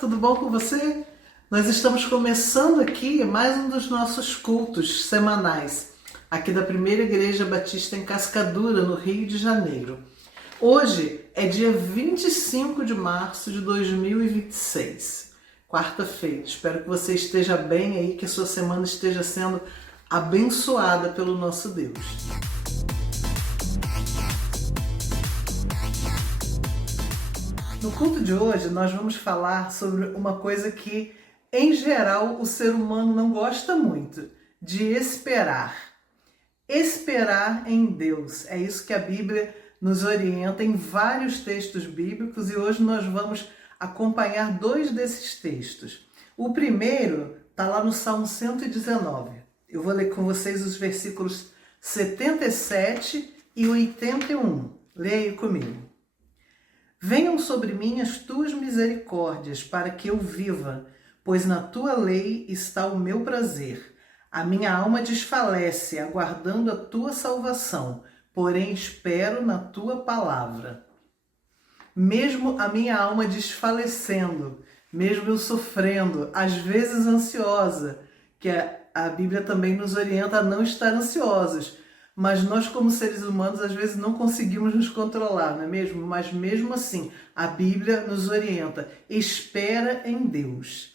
tudo bom com você? Nós estamos começando aqui mais um dos nossos cultos semanais, aqui da Primeira Igreja Batista em Cascadura, no Rio de Janeiro. Hoje é dia 25 de março de 2026, quarta-feira. Espero que você esteja bem aí, que a sua semana esteja sendo abençoada pelo nosso Deus. No culto de hoje, nós vamos falar sobre uma coisa que, em geral, o ser humano não gosta muito, de esperar. Esperar em Deus. É isso que a Bíblia nos orienta em vários textos bíblicos e hoje nós vamos acompanhar dois desses textos. O primeiro está lá no Salmo 119. Eu vou ler com vocês os versículos 77 e 81. Leia aí comigo. Venham sobre mim as tuas misericórdias, para que eu viva, pois na tua lei está o meu prazer. A minha alma desfalece, aguardando a tua salvação, porém espero na tua palavra. Mesmo a minha alma desfalecendo, mesmo eu sofrendo, às vezes ansiosa, que a Bíblia também nos orienta a não estar ansiosos, mas nós como seres humanos às vezes não conseguimos nos controlar, não é mesmo? Mas mesmo assim, a Bíblia nos orienta, espera em Deus.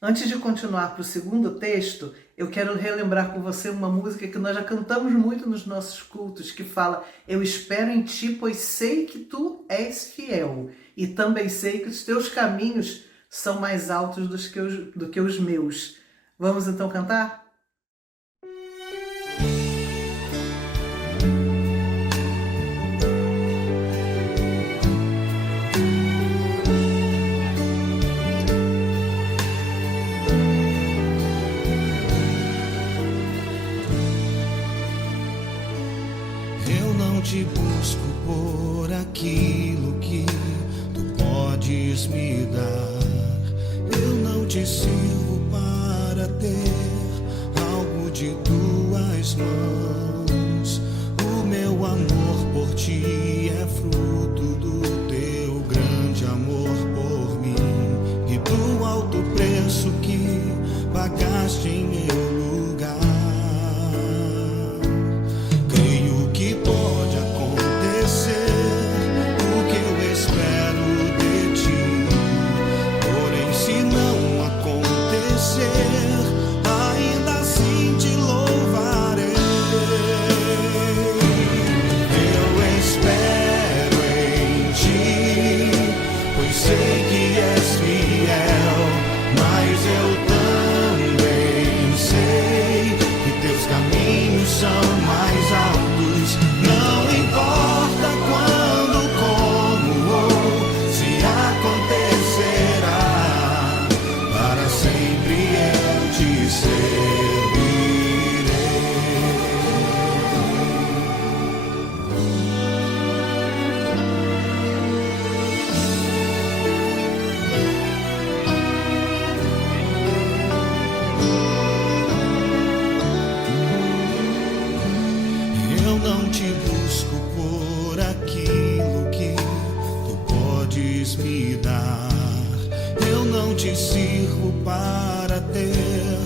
Antes de continuar para o segundo texto, eu quero relembrar com você uma música que nós já cantamos muito nos nossos cultos, que fala: eu espero em ti, pois sei que tu és fiel, e também sei que os teus caminhos são mais altos do que os meus. Vamos então cantar? Te busco por aquilo que tu podes me dar. Eu não te sirvo para ter algo de tuas mãos. O meu amor por ti é fruto do teu grande amor por mim e do alto preço que pagaste em meu lugar. Creio que pode acontecer o que eu espero de ti. Porém, se não acontecer, ainda assim te louvarei. Eu espero em ti, pois sei que és fiel, mas eu também sei que teus caminhos são mais altos. Não importa quando, como ou se acontecerá, para sempre eu te servirei. Eu não te busco por aquilo que tu podes me dar. Eu não te sirvo para ter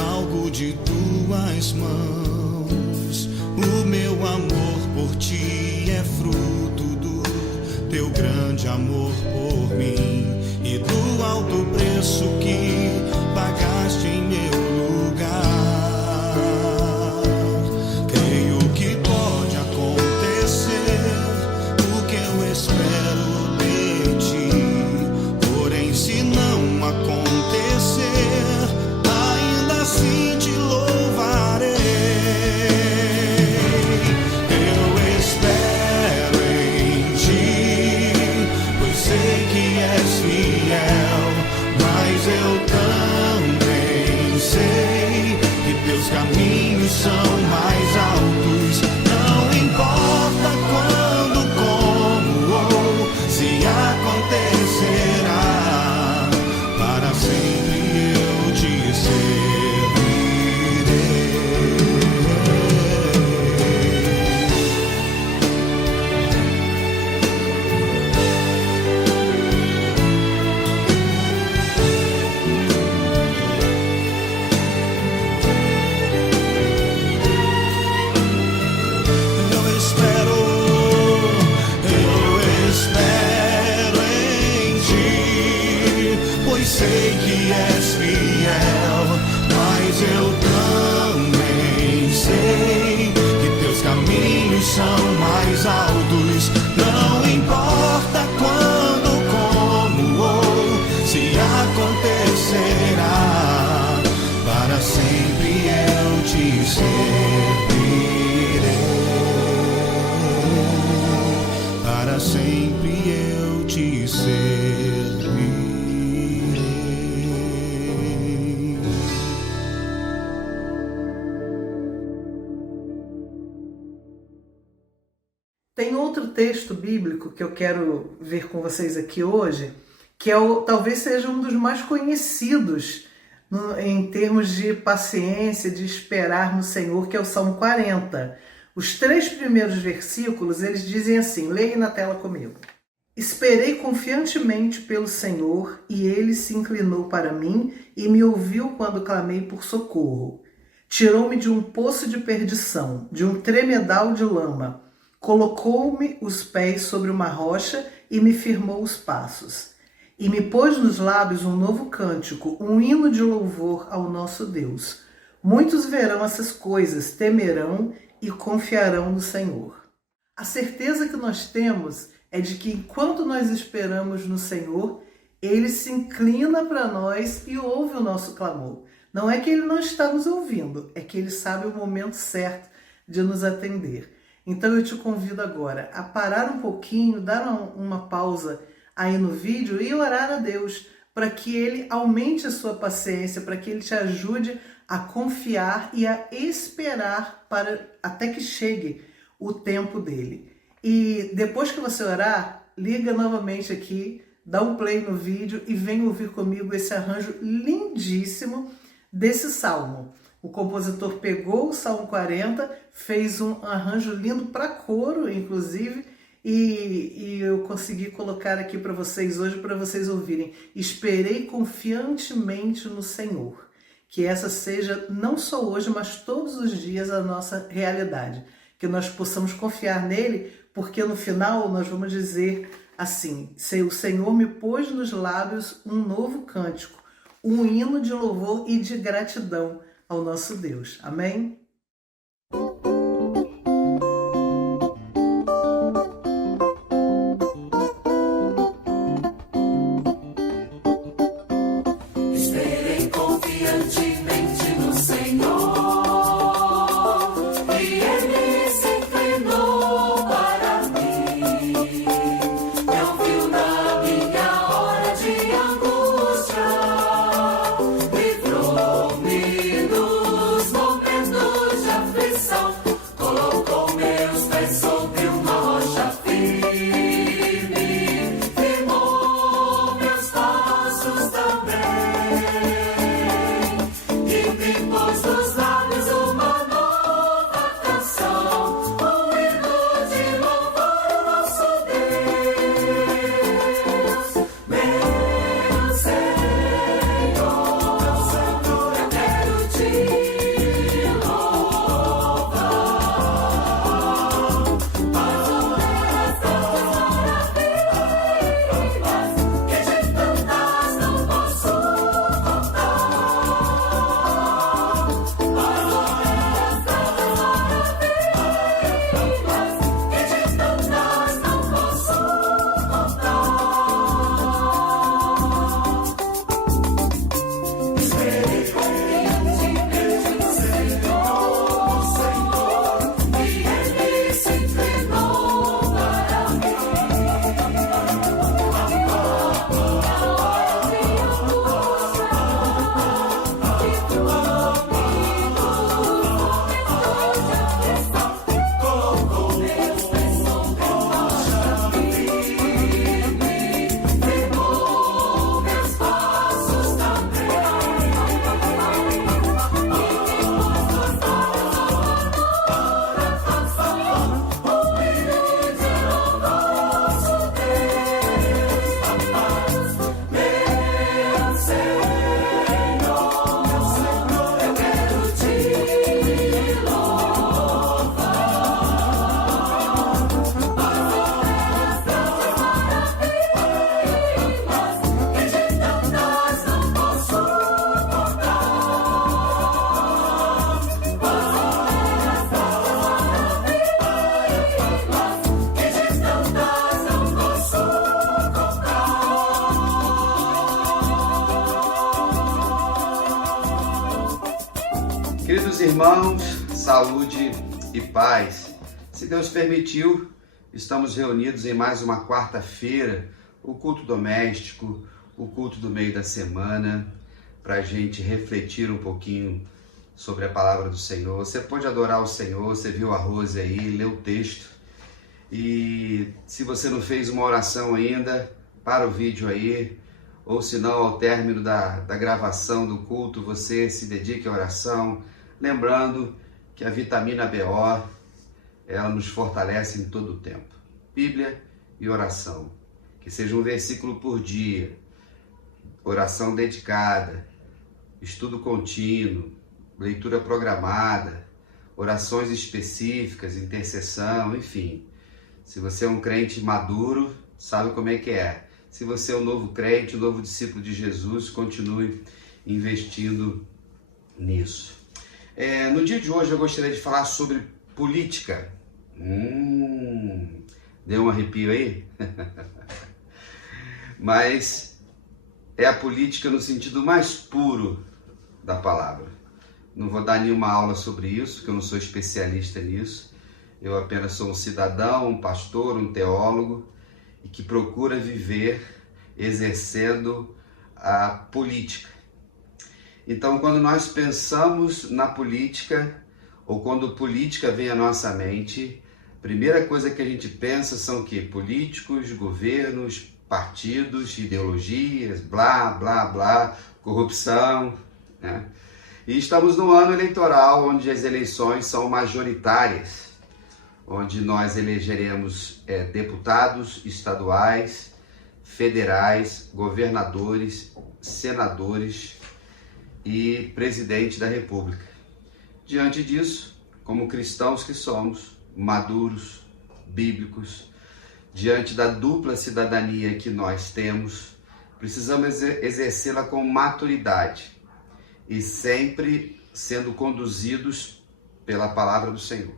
algo de tuas mãos. O meu amor por ti é fruto do teu grande amor por mim e do alto preço que pagaste em meu lugar. Creio que pode acontecer o que eu espero de ti. Porém, se não acontecer, ainda assim te louvarei. Eu espero em ti, pois sei que és fiel, pois sei que és fiel, mas eu também sei que teus caminhos são mais altos. Não importa quando, como ou se acontecerá, para sempre eu te servirei, para sempre eu te servirei. Tem outro texto bíblico que eu quero ver com vocês aqui hoje, que talvez seja um dos mais conhecidos em termos de paciência, de esperar no Senhor, que é o Salmo 40. Os 3 primeiros versículos, eles dizem assim, leia na tela comigo. Esperei confiantemente pelo Senhor, e ele se inclinou para mim e me ouviu quando clamei por socorro. Tirou-me de um poço de perdição, de um tremedal de lama. Colocou-me os pés sobre uma rocha e me firmou os passos. E me pôs nos lábios um novo cântico, um hino de louvor ao nosso Deus. Muitos verão essas coisas, temerão e confiarão no Senhor. A certeza que nós temos é de que enquanto nós esperamos no Senhor, Ele se inclina para nós e ouve o nosso clamor. Não é que Ele não está nos ouvindo, é que Ele sabe o momento certo de nos atender. Então eu te convido agora a parar um pouquinho, dar uma pausa aí no vídeo e orar a Deus para que Ele aumente a sua paciência, para que Ele te ajude a confiar e a esperar até que chegue o tempo dele. E depois que você orar, liga novamente aqui, dá um play no vídeo e vem ouvir comigo esse arranjo lindíssimo desse salmo. O compositor pegou o Salmo 40, fez um arranjo lindo para coro, inclusive, e eu consegui colocar aqui para vocês hoje, para vocês ouvirem. Esperei confiantemente no Senhor. Que essa seja, não só hoje, mas todos os dias, a nossa realidade. Que nós possamos confiar nele, porque no final nós vamos dizer assim, o Senhor me pôs nos lábios um novo cântico, um hino de louvor e de gratidão ao nosso Deus. Amém? Esperei confiantemente no Senhor, e Ele se inclinou para mim. Me ouviu na minha hora de angústia, livrou-me dos momentos Queridos irmãos, saúde e paz. Se Deus permitiu, estamos reunidos em mais uma quarta-feira, o culto doméstico, o culto do meio da semana, para a gente refletir um pouquinho sobre a palavra do Senhor. Você pode adorar o Senhor, você viu a Rose aí, leu o texto. E se você não fez uma oração ainda, para o vídeo aí, ou se não, ao término da gravação do culto, você se dedique à oração, lembrando que a vitamina BO, ela nos fortalece em todo o tempo. Bíblia e oração, que seja um versículo por dia, oração dedicada, estudo contínuo, leitura programada, orações específicas, intercessão, enfim. Se você é um crente maduro, sabe como é que é. Se você é um novo crente, um novo discípulo de Jesus, continue investindo nisso. No dia de hoje eu gostaria de falar sobre política. Deu um arrepio aí? Mas é a política no sentido mais puro da palavra. Não vou dar nenhuma aula sobre isso, porque eu não sou especialista nisso. Eu apenas sou um cidadão, um pastor, um teólogo, e que procura viver exercendo a política. Então, quando nós pensamos na política, ou quando política vem à nossa mente, a primeira coisa que a gente pensa são o quê? Políticos, governos, partidos, ideologias, blá, blá, blá, corrupção, né? E estamos no ano eleitoral, onde as eleições são majoritárias, onde nós elegeremos deputados estaduais, federais, governadores, senadores e presidente da República. Diante disso, como cristãos que somos, maduros, bíblicos, diante da dupla cidadania que nós temos, precisamos exercê-la com maturidade e sempre sendo conduzidos pela palavra do Senhor.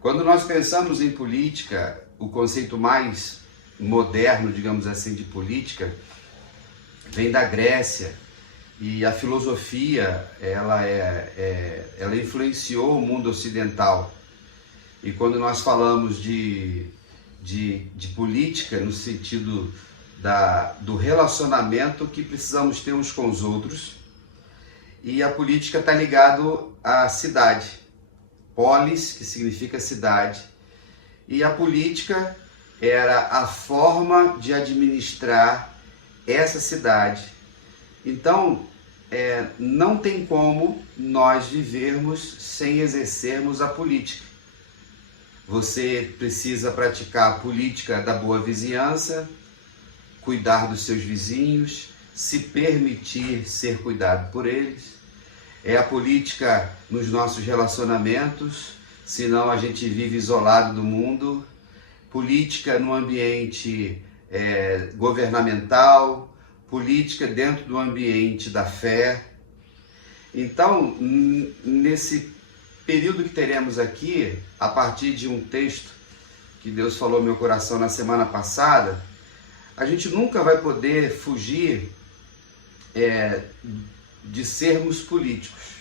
Quando nós pensamos em política, o conceito mais moderno, digamos assim, de política, vem da Grécia. E a filosofia, ela influenciou o mundo ocidental. E quando nós falamos de política, no sentido do relacionamento que precisamos ter uns com os outros, e a política está ligado à cidade. Polis, que significa cidade, e a política era a forma de administrar essa cidade. Então, não tem como nós vivermos sem exercermos a política. Você precisa praticar a política da boa vizinhança, cuidar dos seus vizinhos, se permitir ser cuidado por eles. É a política nos nossos relacionamentos, senão a gente vive isolado do mundo. Política no ambiente governamental, política dentro do ambiente da fé. Então, nesse período que teremos aqui, a partir de um texto que Deus falou no meu coração na semana passada, a gente nunca vai poder fugir de sermos políticos.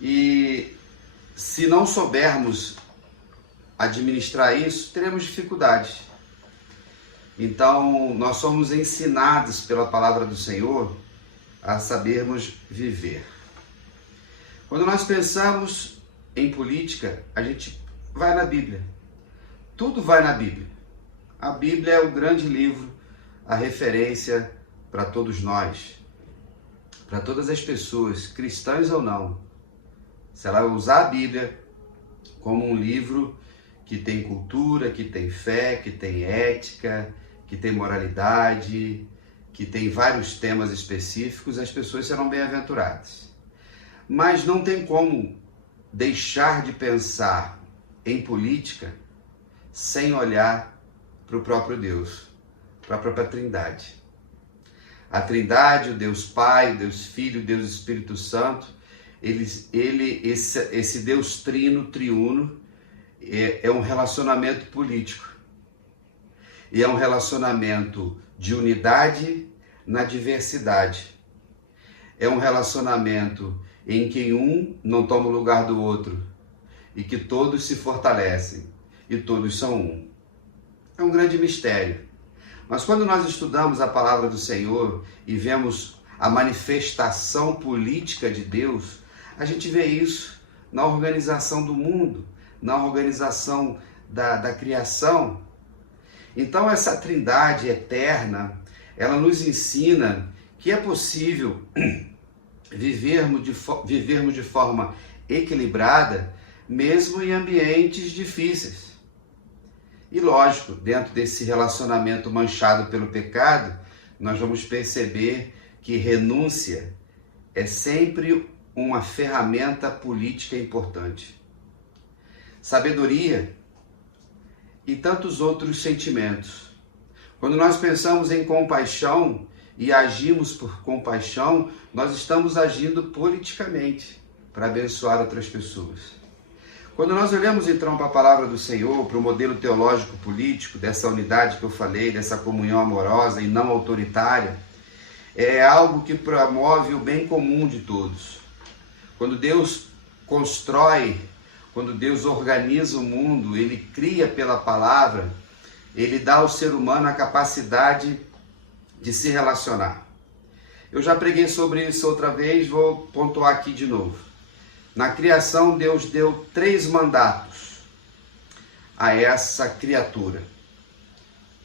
E se não soubermos administrar isso, teremos dificuldades. Então, nós somos ensinados pela palavra do Senhor a sabermos viver. Quando nós pensamos em política, a gente vai na Bíblia. Tudo vai na Bíblia. A Bíblia é o grande livro, a referência para todos nós, para todas as pessoas, cristãs ou não. Se ela usar a Bíblia como um livro que tem cultura, que tem fé, que tem ética, que tem moralidade, que tem vários temas específicos, as pessoas serão bem-aventuradas. Mas não tem como deixar de pensar em política sem olhar para o próprio Deus, para a própria Trindade. A Trindade, o Deus Pai, o Deus Filho, o Deus Espírito Santo, esse Deus trino, triuno, é um relacionamento político. E é um relacionamento de unidade na diversidade. É um relacionamento em que um não toma o lugar do outro e que todos se fortalecem e todos são um. É um grande mistério. Mas quando nós estudamos a palavra do Senhor e vemos a manifestação política de Deus, a gente vê isso na organização do mundo, na organização da criação. Então essa trindade eterna, ela nos ensina que é possível vivermos de forma equilibrada, mesmo em ambientes difíceis. E lógico, dentro desse relacionamento manchado pelo pecado, nós vamos perceber que renúncia é sempre uma ferramenta política importante. Sabedoria e tantos outros sentimentos. Quando nós pensamos em compaixão e agimos por compaixão, nós estamos agindo politicamente para abençoar outras pessoas. Quando nós olhamos então para a palavra do Senhor, para o modelo teológico político, dessa unidade que eu falei, dessa comunhão amorosa e não autoritária, é algo que promove o bem comum de todos. Quando Deus constrói, quando Deus organiza o mundo, Ele cria pela palavra, Ele dá ao ser humano a capacidade de se relacionar. Eu já preguei sobre isso outra vez, vou pontuar aqui de novo. Na criação, Deus deu 3 mandatos a essa criatura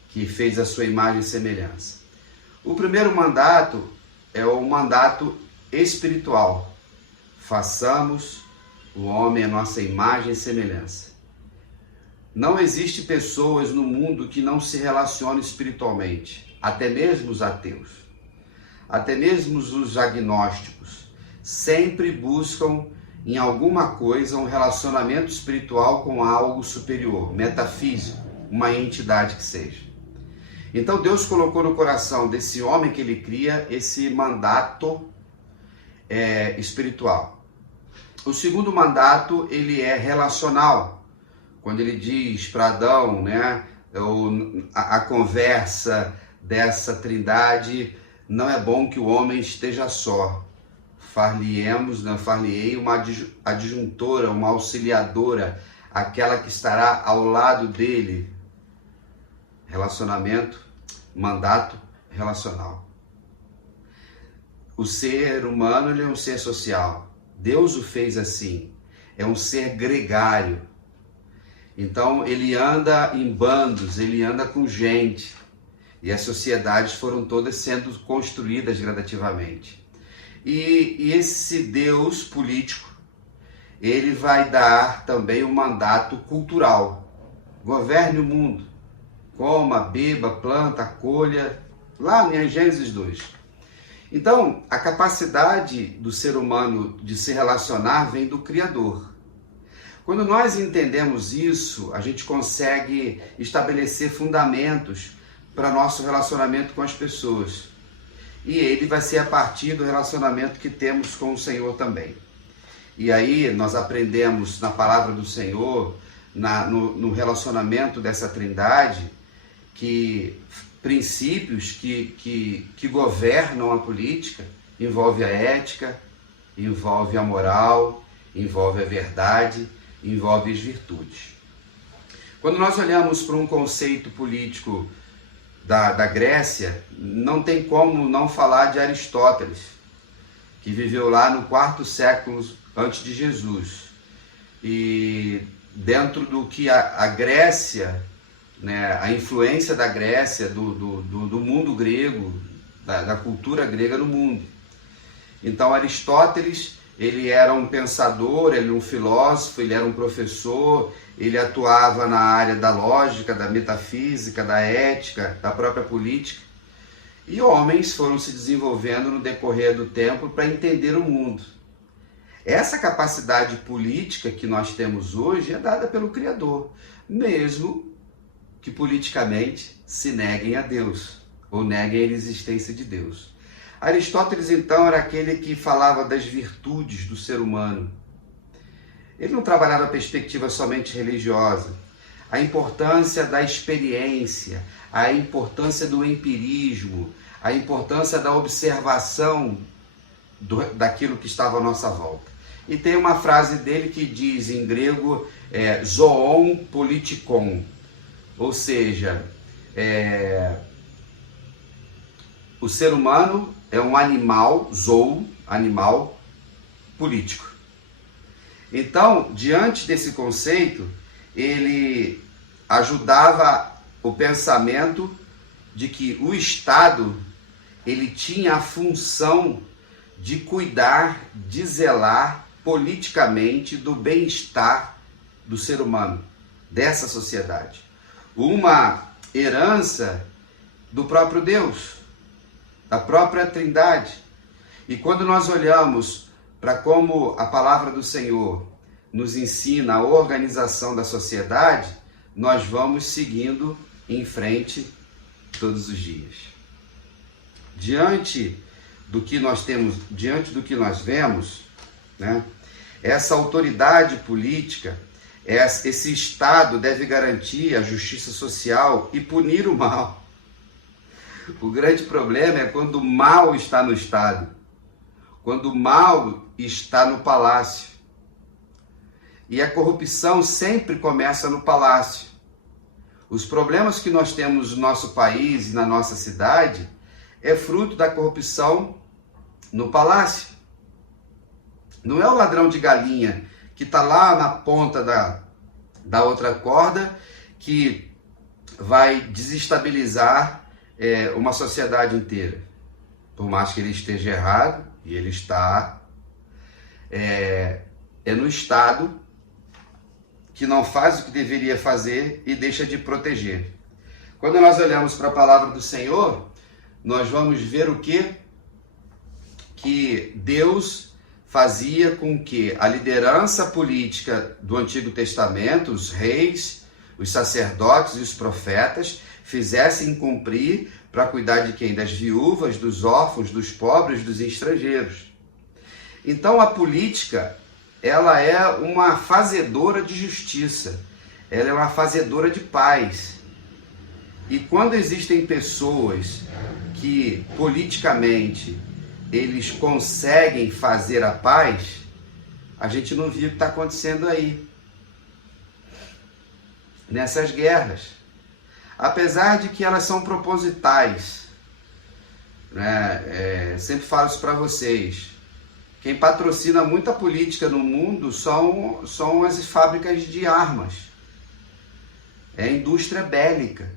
que fez a sua imagem e semelhança. O primeiro mandato é o mandato espiritual. Façamos o homem a nossa imagem e semelhança. Não existe pessoas no mundo que não se relacionem espiritualmente, até mesmo os ateus, até mesmo os agnósticos, sempre buscam em alguma coisa um relacionamento espiritual com algo superior, metafísico, uma entidade que seja. Então Deus colocou no coração desse homem que Ele cria esse mandato espiritual. O segundo mandato, ele é relacional. Quando Ele diz para Adão, né, a conversa dessa trindade, não é bom que o homem esteja só. Far-lhe-ei uma adjuntora, uma auxiliadora, aquela que estará ao lado dele. Relacionamento, mandato relacional. O ser humano, ele é um ser social. Deus o fez assim. É um ser gregário. Então ele anda em bandos, ele anda com gente. E as sociedades foram todas sendo construídas gradativamente. E esse Deus político, ele vai dar também um mandato cultural. Governe o mundo. Coma, beba, planta, colha. Lá em Gênesis 2. Então, a capacidade do ser humano de se relacionar vem do Criador. Quando nós entendemos isso, a gente consegue estabelecer fundamentos para nosso relacionamento com as pessoas. E ele vai ser a partir do relacionamento que temos com o Senhor também. E aí nós aprendemos na palavra do Senhor, no relacionamento dessa trindade, que princípios que governam a política envolve a ética, envolve a moral, envolve a verdade, envolve as virtudes. Quando nós olhamos para um conceito político da Grécia, não tem como não falar de Aristóteles, que viveu lá no 4º século antes de Jesus. E dentro do que a Grécia, né, a influência da Grécia, do mundo grego, da cultura grega no mundo. Então Aristóteles, ele era um pensador, ele era um filósofo, ele era um professor, ele atuava na área da lógica, da metafísica, da ética, da própria política. E homens foram se desenvolvendo no decorrer do tempo para entender o mundo. Essa capacidade política que nós temos hoje é dada pelo Criador, mesmo que politicamente se neguem a Deus, ou neguem a existência de Deus. Aristóteles, então, era aquele que falava das virtudes do ser humano. Ele não trabalhava a perspectiva somente religiosa. A importância da experiência, a importância do empirismo, a importância da observação daquilo que estava à nossa volta. E tem uma frase dele que diz em grego, zoon politikon, ou seja, o ser humano é um animal, animal político. Então, diante desse conceito, ele ajudava o pensamento de que o Estado, ele tinha a função de cuidar, de zelar politicamente do bem-estar do ser humano, dessa sociedade. Uma herança do próprio Deus, da própria Trindade. E quando nós olhamos para como a palavra do Senhor nos ensina a organização da sociedade, nós vamos seguindo em frente todos os dias. Diante do que nós temos, diante do que nós vemos, né, essa autoridade política, esse Estado deve garantir a justiça social e punir o mal. O grande problema é quando o mal está no Estado, quando o mal está no palácio. E a corrupção sempre começa no palácio. Os problemas que nós temos no nosso país e na nossa cidade é fruto da corrupção no palácio. Não é o ladrão de galinha que está lá na ponta da outra corda que vai desestabilizar uma sociedade inteira. Por mais que ele esteja errado, e ele está, é no Estado que não faz o que deveria fazer e deixa de proteger. Quando nós olhamos para a palavra do Senhor, nós vamos ver o quê? Que Deus fazia com que a liderança política do Antigo Testamento, os reis, os sacerdotes e os profetas, fizessem cumprir para cuidar de quem? Das viúvas, dos órfãos, dos pobres, dos estrangeiros. Então a política, ela é uma fazedora de justiça, ela é uma fazedora de paz. E quando existem pessoas que politicamente eles conseguem fazer a paz, a gente não viu o que está acontecendo aí, nessas guerras. Apesar de que elas são propositais, né? Sempre falo isso para vocês. Quem patrocina muita política no mundo são as fábricas de armas. É a indústria bélica.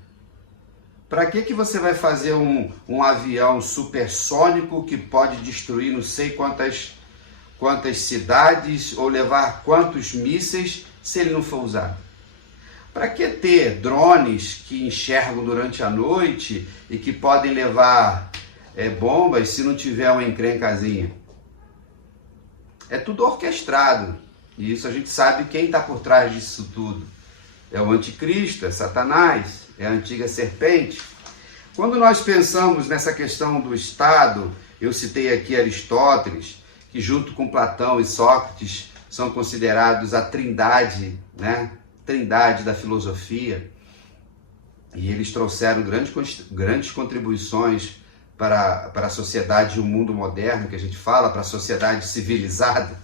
Para que você vai fazer um avião supersônico que pode destruir não sei quantas cidades ou levar quantos mísseis se ele não for usado? Para que ter drones que enxergam durante a noite e que podem levar bombas se não tiver uma encrencazinha? É tudo orquestrado. E isso a gente sabe quem está por trás disso tudo. É o anticristo, é Satanás, é a antiga serpente. Quando nós pensamos nessa questão do Estado, eu citei aqui Aristóteles, que junto com Platão e Sócrates são considerados a trindade, né? Trindade da filosofia, e eles trouxeram grandes contribuições para a sociedade e o mundo moderno, que a gente fala, para a sociedade civilizada.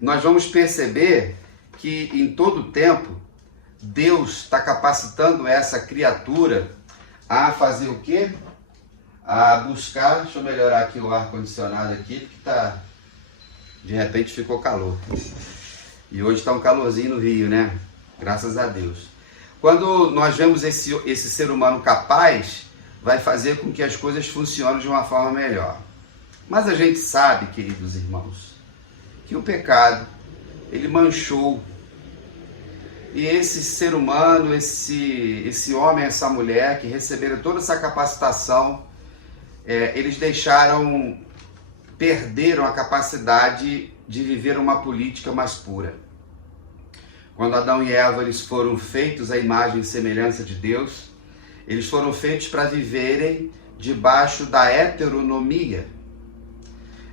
Nós vamos perceber que em todo tempo Deus está capacitando essa criatura a fazer o quê? A buscar, deixa eu melhorar aqui o ar-condicionado aqui, porque de repente ficou calor. E hoje está um calorzinho no Rio, né? Graças a Deus. Quando nós vemos esse ser humano capaz, vai fazer com que as coisas funcionem de uma forma melhor. Mas a gente sabe, queridos irmãos, que o pecado, ele manchou. E esse ser humano, esse homem, essa mulher que receberam toda essa capacitação, eles perderam a capacidade de viver uma política mais pura. Quando Adão e Eva eles foram feitos à imagem e semelhança de Deus, eles foram feitos para viverem debaixo da heteronomia.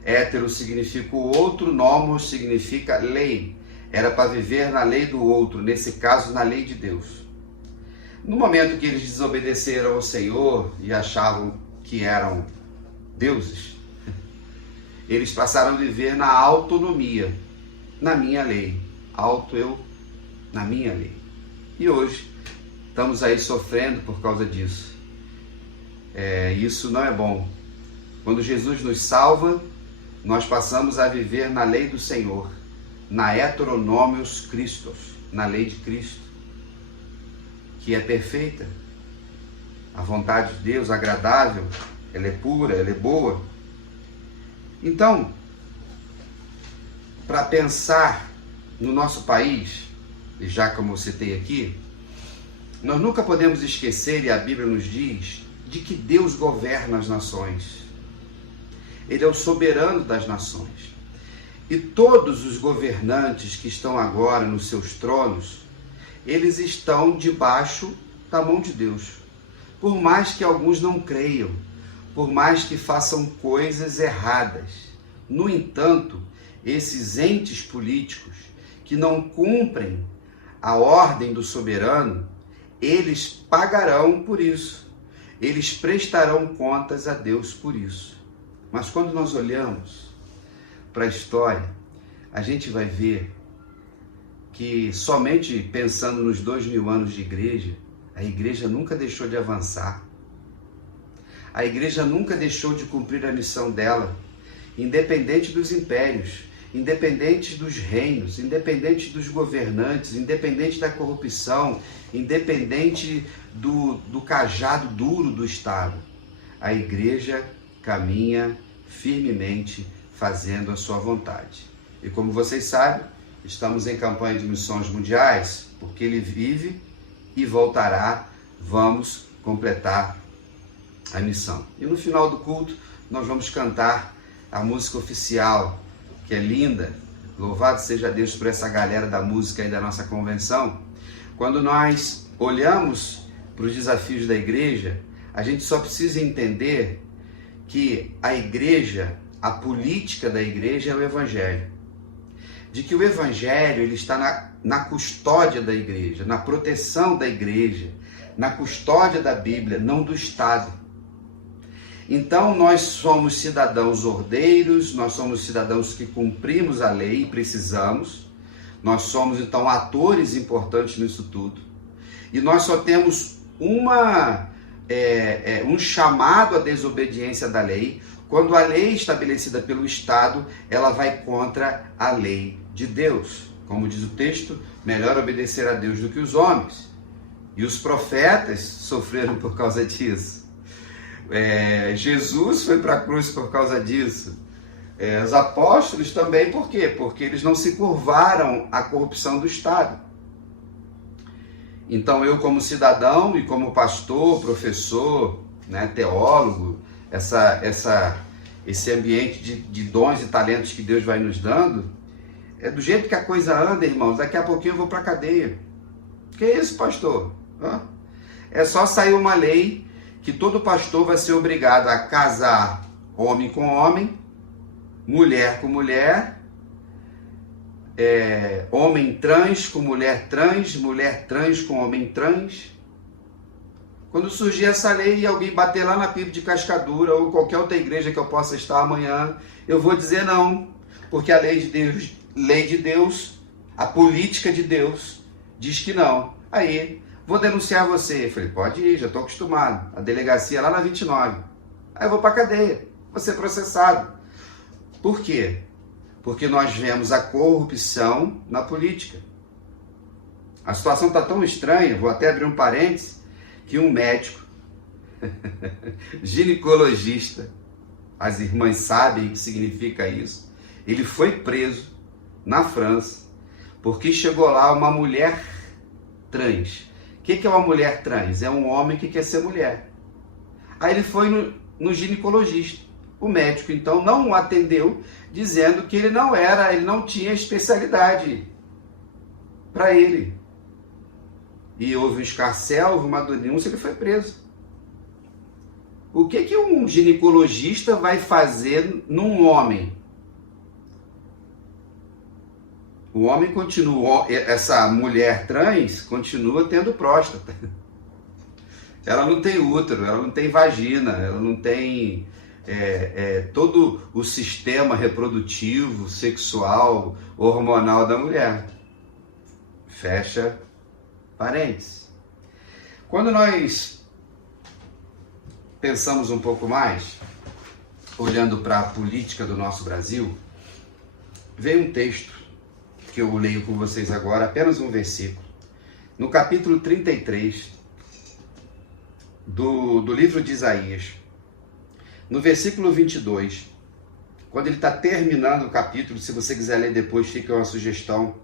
Hétero significa o outro, nomos significa lei. Era para viver na lei do outro, nesse caso na lei de Deus. No momento que eles desobedeceram ao Senhor e achavam que eram deuses, eles passaram a viver na autonomia, na minha lei. Na minha lei. E hoje estamos aí sofrendo por causa disso. Isso não é bom. Quando Jesus nos salva, nós passamos a viver na lei do Senhor, na heteronomios Christos, na lei de Cristo, que é perfeita. A vontade de Deus, agradável, ela é pura, ela é boa. Então, para pensar no nosso país, e já como eu citei aqui, nós nunca podemos esquecer, e a Bíblia nos diz, de que Deus governa as nações. Ele é o soberano das nações. E todos os governantes que estão agora nos seus tronos, eles estão debaixo da mão de Deus. Por mais que alguns não creiam, por mais que façam coisas erradas. No entanto, esses entes políticos que não cumprem a ordem do soberano, eles pagarão por isso. Eles prestarão contas a Deus por isso. Mas quando nós olhamos para a história, a gente vai ver que somente pensando nos 2000 anos de igreja, a igreja nunca deixou de avançar. A igreja nunca deixou de cumprir a missão dela, independente dos impérios, independente dos reinos, independente dos governantes, independente da corrupção, independente do cajado duro do Estado. A igreja caminha firmemente fazendo a sua vontade. E como vocês sabem, estamos em campanha de missões mundiais, porque ele vive e voltará, vamos completar a missão. E no final do culto, nós vamos cantar a música oficial, que é linda. Louvado seja Deus por essa galera da música aí da nossa convenção. Quando nós olhamos para os desafios da igreja, a gente só precisa entender que a igreja, a política da igreja é o evangelho. De que o evangelho ele está na custódia da igreja, na proteção da igreja, na custódia da Bíblia, não do Estado. Então nós somos cidadãos ordeiros, nós somos cidadãos que cumprimos a lei e precisamos, nós somos então atores importantes nisso tudo, e nós só temos um chamado à desobediência da lei, quando a lei estabelecida pelo Estado, ela vai contra a lei de Deus. Como diz o texto, melhor obedecer a Deus do que os homens. E os profetas sofreram por causa disso. Jesus foi para a cruz por causa disso. Os apóstolos também, por quê? Porque eles não se curvaram à corrupção do Estado. Então eu como cidadão e como pastor, professor, teólogo, esse ambiente de dons e talentos que Deus vai nos dando, do jeito que a coisa anda, irmãos, daqui a pouquinho eu vou para a cadeia. Que isso, pastor? É só sair uma lei que todo pastor vai ser obrigado a casar homem com homem, mulher com mulher, homem trans com mulher trans com homem trans. Quando surgir essa lei e alguém bater lá na PIB de Cascadura ou qualquer outra igreja que eu possa estar amanhã, eu vou dizer não, porque a lei de Deus, a política de Deus diz que não. Aí, vou denunciar você. Eu falei, pode ir, já estou acostumado. A delegacia é lá na 29. Aí eu vou para a cadeia, vou ser processado. Por quê? Porque nós vemos a corrupção na política. A situação está tão estranha, vou até abrir um parênteses, que um médico, ginecologista, as irmãs sabem o que significa isso, ele foi preso na França, porque chegou lá uma mulher trans. O que é uma mulher trans? É um homem que quer ser mulher. Aí ele foi no ginecologista. O médico, então, não o atendeu, dizendo que ele não tinha especialidade para ele. E houve um escarcéu, houve uma denúncia, ele foi preso. O que um ginecologista vai fazer num homem? O homem continua, essa mulher trans continua tendo próstata. Ela não tem útero, ela não tem vagina, ela não tem todo o sistema reprodutivo, sexual, hormonal da mulher. Fecha parênteses. Quando nós pensamos um pouco mais, olhando para a política do nosso Brasil, veio um texto que eu leio com vocês agora, apenas um versículo, no capítulo 33 do livro de Isaías, no versículo 22, quando ele está terminando o capítulo, se você quiser ler depois, fica uma sugestão,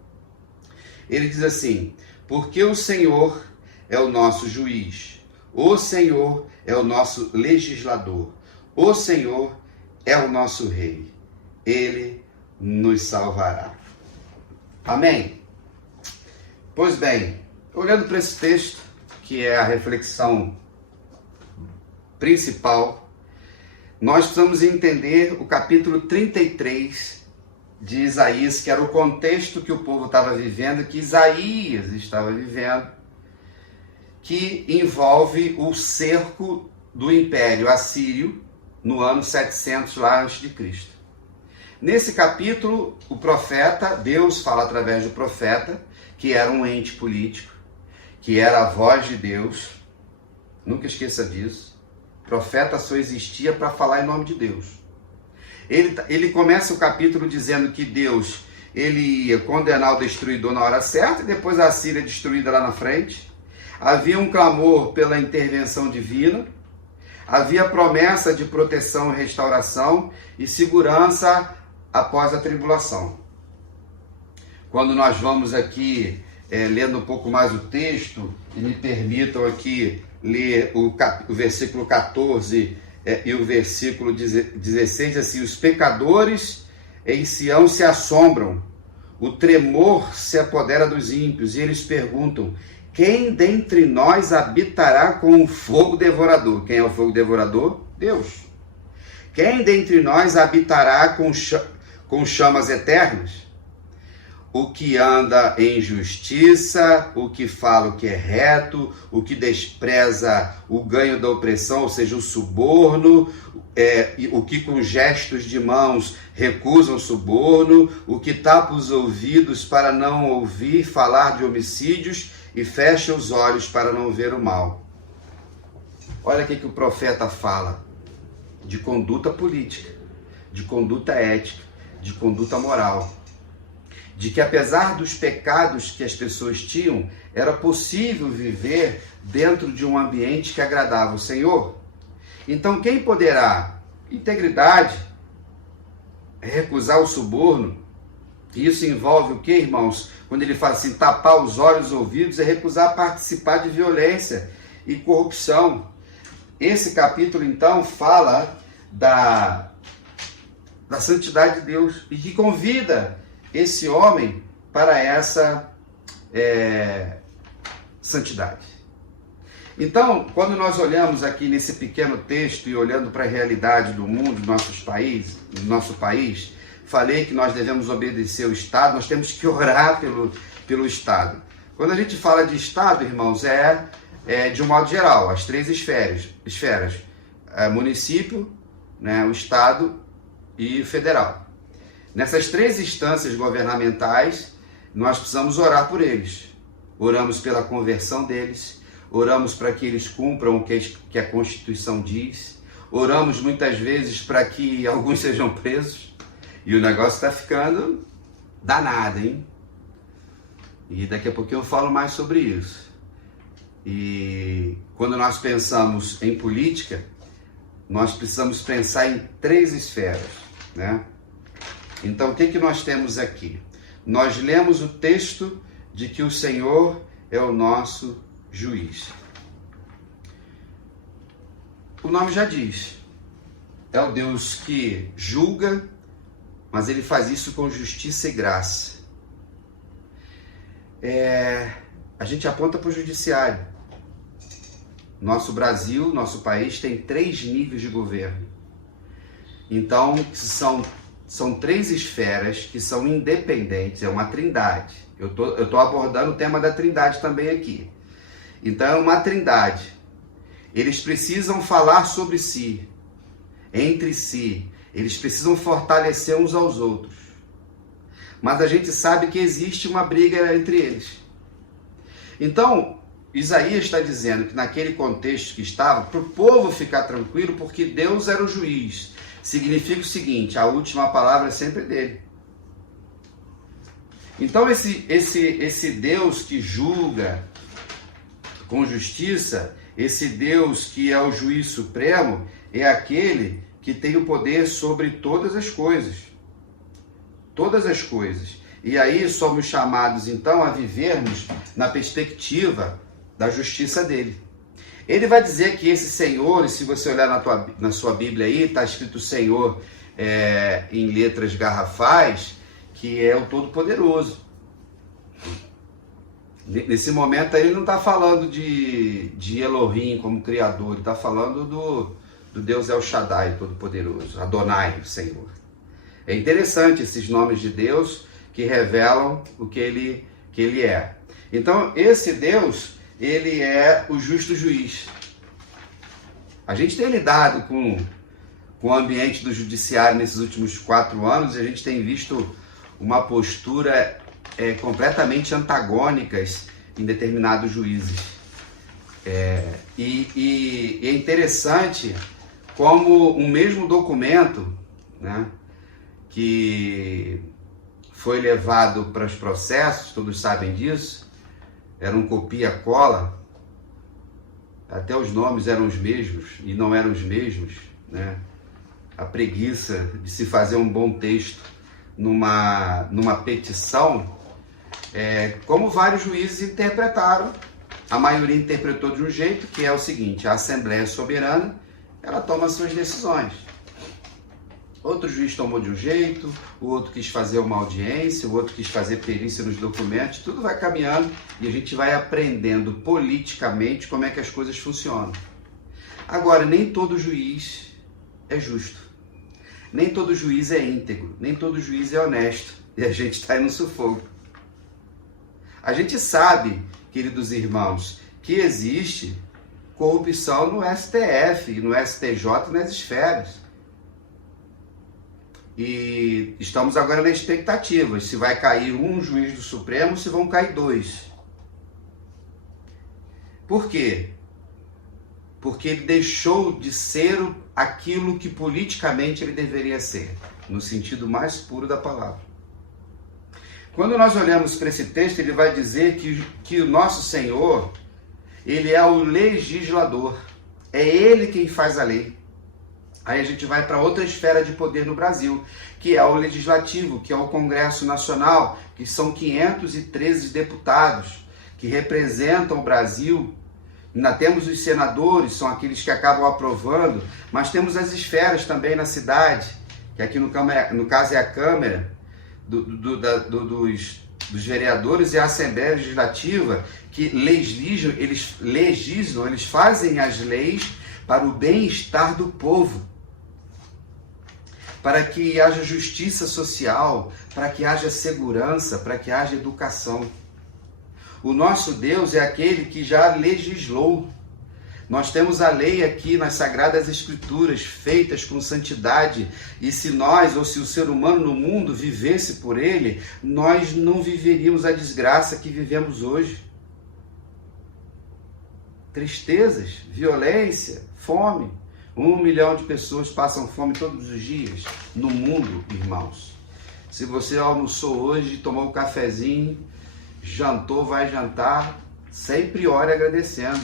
ele diz assim: porque o Senhor é o nosso juiz, o Senhor é o nosso legislador, o Senhor é o nosso rei, ele nos salvará. Amém? Pois bem, olhando para esse texto, que é a reflexão principal, nós precisamos entender o capítulo 33 de Isaías, que era o contexto que o povo estava vivendo, que Isaías estava vivendo, que envolve o cerco do Império Assírio no ano 700 lá antes de Cristo. Nesse capítulo, o profeta, Deus fala através do profeta, que era um ente político, que era a voz de Deus. Nunca esqueça disso. O profeta só existia para falar em nome de Deus. Ele começa o capítulo dizendo que Deus ele ia condenar o destruidor na hora certa, e depois a Síria destruída lá na frente. Havia um clamor pela intervenção divina. Havia promessa de proteção e restauração e segurança após a tribulação. Quando nós vamos aqui lendo um pouco mais o texto, e me permitam aqui ler o versículo 14 e o versículo 16, assim: os pecadores em Sião se assombram, o tremor se apodera dos ímpios, e eles perguntam: quem dentre nós habitará com o fogo devorador? Quem é o fogo devorador? Deus. Quem dentre nós habitará com chamas eternas? O que anda em justiça, o que fala o que é reto, o que despreza o ganho da opressão, ou seja, o suborno, o que com gestos de mãos recusa o suborno, o que tapa os ouvidos para não ouvir falar de homicídios e fecha os olhos para não ver o mal. Olha o que o profeta fala de conduta política, de conduta ética, de conduta moral. De que apesar dos pecados que as pessoas tinham, era possível viver dentro de um ambiente que agradava o Senhor. Então quem poderá? Integridade, recusar o suborno. Isso envolve o que, irmãos? Quando ele fala assim, tapar os olhos e os ouvidos, é recusar participar de violência e corrupção. Esse capítulo, então, fala da santidade de Deus e que convida esse homem para essa santidade. Então, quando nós olhamos aqui nesse pequeno texto e olhando para a realidade do mundo, do nosso país, falei que nós devemos obedecer ao Estado, nós temos que orar pelo Estado. Quando a gente fala de Estado, irmãos, de um modo geral, as três esferas município, né, o Estado e o federal. Nessas três instâncias governamentais, nós precisamos orar por eles. Oramos pela conversão deles, oramos para que eles cumpram o que a Constituição diz, oramos muitas vezes para que alguns sejam presos, e o negócio está ficando danado, hein? E daqui a pouquinho eu falo mais sobre isso. E quando nós pensamos em política, nós precisamos pensar em três esferas, né? Então, o que nós temos aqui? Nós lemos o texto de que o Senhor é o nosso juiz. O nome já diz. É o Deus que julga, mas ele faz isso com justiça e graça. A gente aponta para o judiciário. Nosso Brasil, nosso país, tem 3 níveis de governo. Então, são 3 esferas que são independentes, é uma trindade. Eu tô abordando o tema da trindade também aqui. Então, é uma trindade. Eles precisam falar sobre si, entre si. Eles precisam fortalecer uns aos outros. Mas a gente sabe que existe uma briga entre eles. Então, Isaías está dizendo que naquele contexto que estava, para o povo ficar tranquilo, porque Deus era o juiz. Significa o seguinte, a última palavra é sempre dele. Então esse Deus que julga com justiça, esse Deus que é o juiz supremo, é aquele que tem o poder sobre todas as coisas. Todas as coisas. E aí somos chamados então a vivermos na perspectiva da justiça dele. Ele vai dizer que esse Senhor, e se você olhar na sua Bíblia aí, está escrito Senhor em letras garrafais, que é o Todo-Poderoso. Nesse momento aí ele não está falando de Elohim como Criador, ele está falando do Deus El Shaddai, Todo-Poderoso, Adonai, o Senhor. É interessante esses nomes de Deus que revelam o que ele é. Então esse Deus, ele é o justo juiz. A gente tem lidado com o ambiente do judiciário nesses últimos 4 anos e a gente tem visto uma postura completamente antagônicas em determinados juízes. E é interessante como um mesmo documento, né, que foi levado para os processos, todos sabem disso, era um copia-cola, até os nomes eram os mesmos e não eram os mesmos, né? A preguiça de se fazer um bom texto numa petição, como vários juízes interpretaram, a maioria interpretou de um jeito, que é o seguinte: a Assembleia Soberana, ela toma suas decisões. Outro juiz tomou de um jeito, o outro quis fazer uma audiência, o outro quis fazer perícia nos documentos, tudo vai caminhando e a gente vai aprendendo politicamente como é que as coisas funcionam. Agora, nem todo juiz é justo, nem todo juiz é íntegro, nem todo juiz é honesto e a gente está aí no sufoco. A gente sabe, queridos irmãos, que existe corrupção no STF, no STJ, nas esferas. E estamos agora na expectativa, se vai cair um juiz do Supremo, se vão cair 2. Por quê? Porque ele deixou de ser aquilo que politicamente ele deveria ser, no sentido mais puro da palavra. Quando nós olhamos para esse texto, ele vai dizer que o nosso Senhor, ele é o legislador, é ele quem faz a lei. Aí a gente vai para outra esfera de poder no Brasil, que é o Legislativo, que é o Congresso Nacional, que são 513 deputados que representam o Brasil. Ainda temos os senadores, são aqueles que acabam aprovando, mas temos as esferas também na cidade, que aqui no caso é a Câmara dos vereadores e a Assembleia Legislativa, que legislam, eles fazem as leis para o bem-estar do povo, para que haja justiça social, para que haja segurança, para que haja educação. O nosso Deus é aquele que já legislou. Nós temos a lei aqui nas Sagradas Escrituras, feitas com santidade, e se nós, ou se o ser humano no mundo vivesse por ele, nós não viveríamos a desgraça que vivemos hoje. Tristezas, violência, fome. 1 milhão de pessoas passam fome todos os dias no mundo, irmãos. Se você almoçou hoje, tomou um cafezinho, jantou, vai jantar, sempre ore agradecendo.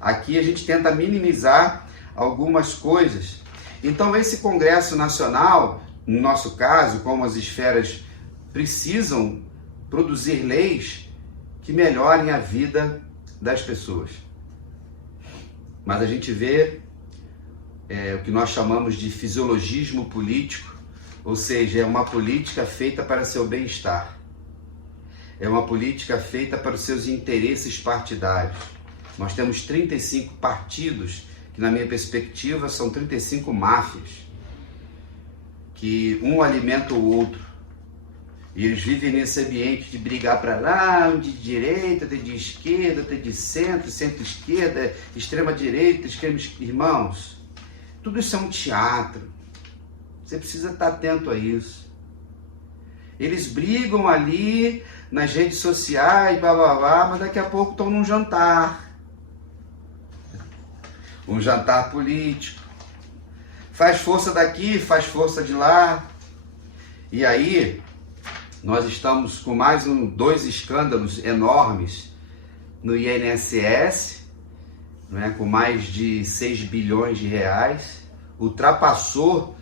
Aqui a gente tenta minimizar algumas coisas. Então esse Congresso Nacional, no nosso caso, como as esferas precisam produzir leis que melhorem a vida das pessoas. Mas a gente vê o que nós chamamos de fisiologismo político, ou seja, é uma política feita para seu bem-estar. É uma política feita para os seus interesses partidários. Nós temos 35 partidos, que na minha perspectiva são 35 máfias, que um alimenta o outro. E eles vivem nesse ambiente de brigar para lá, de direita, de esquerda, de centro, centro-esquerda, extrema-direita, extremos. Irmãos, Tudo isso é um teatro. Você precisa estar atento a isso. Eles brigam ali nas redes sociais, blá blá blá, mas daqui a pouco estão num jantar. Um jantar político. Faz força daqui, faz força de lá. E aí, nós estamos com mais dois escândalos enormes no INSS, né, com mais de 6 bilhões de reais. Ultrapassou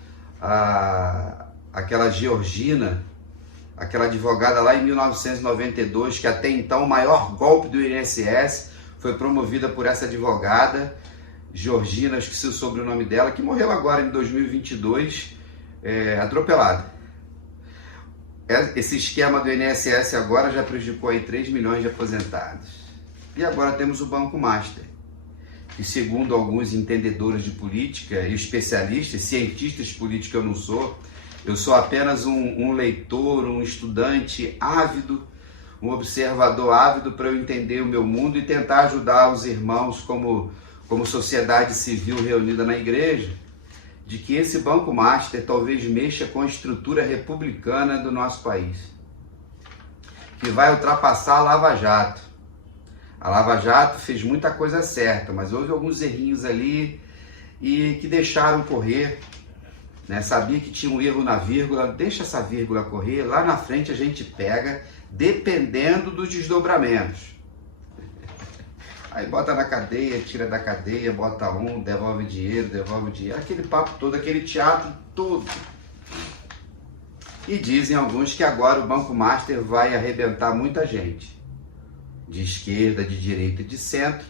aquela Georgina, aquela advogada lá em 1992, que até então o maior golpe do INSS foi promovida por essa advogada, Georgina, esqueci o sobrenome dela, que morreu agora em 2022, atropelada. Esse esquema do INSS agora já prejudicou aí 3 milhões de aposentados. E agora temos o Banco Master, que segundo alguns entendedores de política e especialistas, cientistas políticos eu não sou, eu sou apenas um leitor, um estudante ávido, um observador ávido para eu entender o meu mundo e tentar ajudar os irmãos como sociedade civil reunida na igreja, de que esse Banco Master talvez mexa com a estrutura republicana do nosso país, que vai ultrapassar a Lava Jato. A Lava Jato fez muita coisa certa, mas houve alguns errinhos ali e que deixaram correr, né? Sabia que tinha um erro na vírgula, deixa essa vírgula correr, lá na frente a gente pega, dependendo dos desdobramentos. Aí bota na cadeia, tira da cadeia, bota devolve dinheiro, aquele papo todo, aquele teatro todo. E dizem alguns que agora o Banco Master vai arrebentar muita gente, de esquerda, de direita e de centro,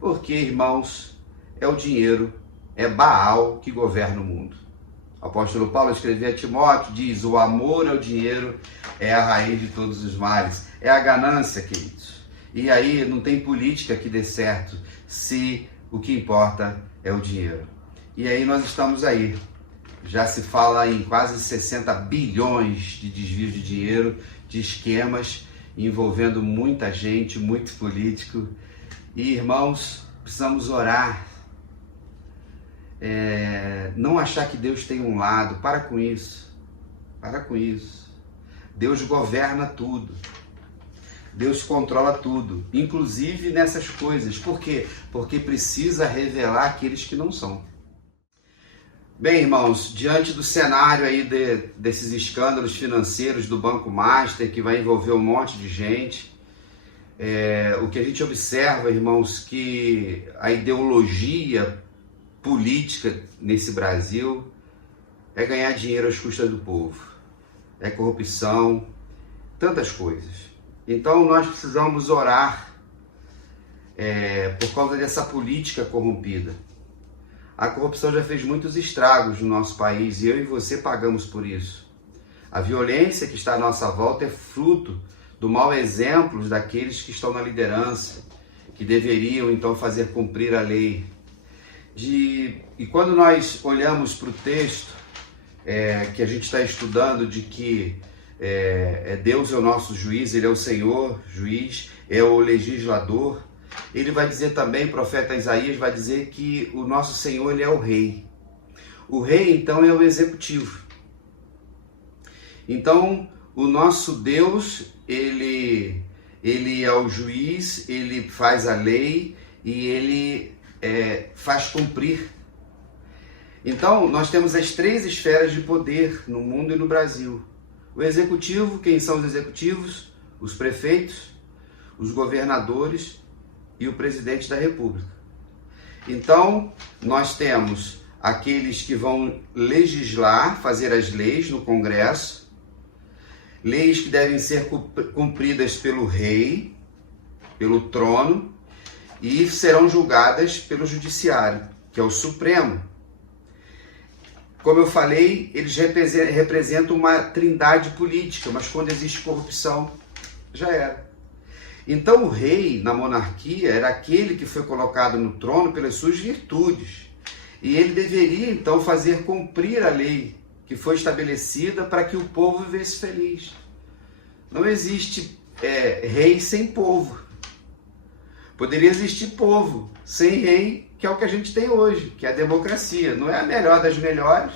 porque, irmãos, é o dinheiro, é Baal que governa o mundo. O apóstolo Paulo escreveu a Timóteo, diz, o amor ao dinheiro é a raiz de todos os males, é a ganância, queridos. E aí não tem política que dê certo se o que importa é o dinheiro. E aí nós estamos aí. Já se fala em quase 60 bilhões de desvios de dinheiro, de esquemas envolvendo muita gente, muito político. E irmãos, precisamos orar. Não achar que Deus tem um lado. Para com isso. Para com isso. Deus governa tudo. Deus controla tudo, inclusive nessas coisas. Por quê? Porque precisa revelar aqueles que não são. Bem, irmãos, diante do cenário aí desses escândalos financeiros do Banco Master, que vai envolver um monte de gente, o que a gente observa, irmãos, que a ideologia política nesse Brasil é ganhar dinheiro às custas do povo, é corrupção, tantas coisas. Então nós precisamos orar por causa dessa política corrompida. A corrupção já fez muitos estragos no nosso país e eu e você pagamos por isso. A violência que está à nossa volta é fruto do mau exemplo daqueles que estão na liderança, que deveriam então fazer cumprir a lei. E quando nós olhamos para o texto que a gente está estudando, de que Deus é o nosso juiz, Ele é o Senhor, juiz, é o legislador. Ele vai dizer também, o profeta Isaías vai dizer que o nosso Senhor, Ele é o rei. O rei, então, é o executivo. Então, o nosso Deus, Ele é o juiz, Ele faz a lei e Ele faz cumprir. Então, nós temos as 3 esferas de poder no mundo e no Brasil. O executivo, quem são os executivos? Os prefeitos, os governadores e o presidente da República. Então, nós temos aqueles que vão legislar, fazer as leis no Congresso, leis que devem ser cumpridas pelo rei, pelo trono, e serão julgadas pelo judiciário, que é o Supremo. Como eu falei, eles representam uma trindade política, mas quando existe corrupção, já era. Então o rei, na monarquia, era aquele que foi colocado no trono pelas suas virtudes. E ele deveria, então, fazer cumprir a lei que foi estabelecida para que o povo vivesse feliz. Não existe rei sem povo. Poderia existir povo sem rei que é o que a gente tem hoje, que é a democracia. Não é a melhor das melhores,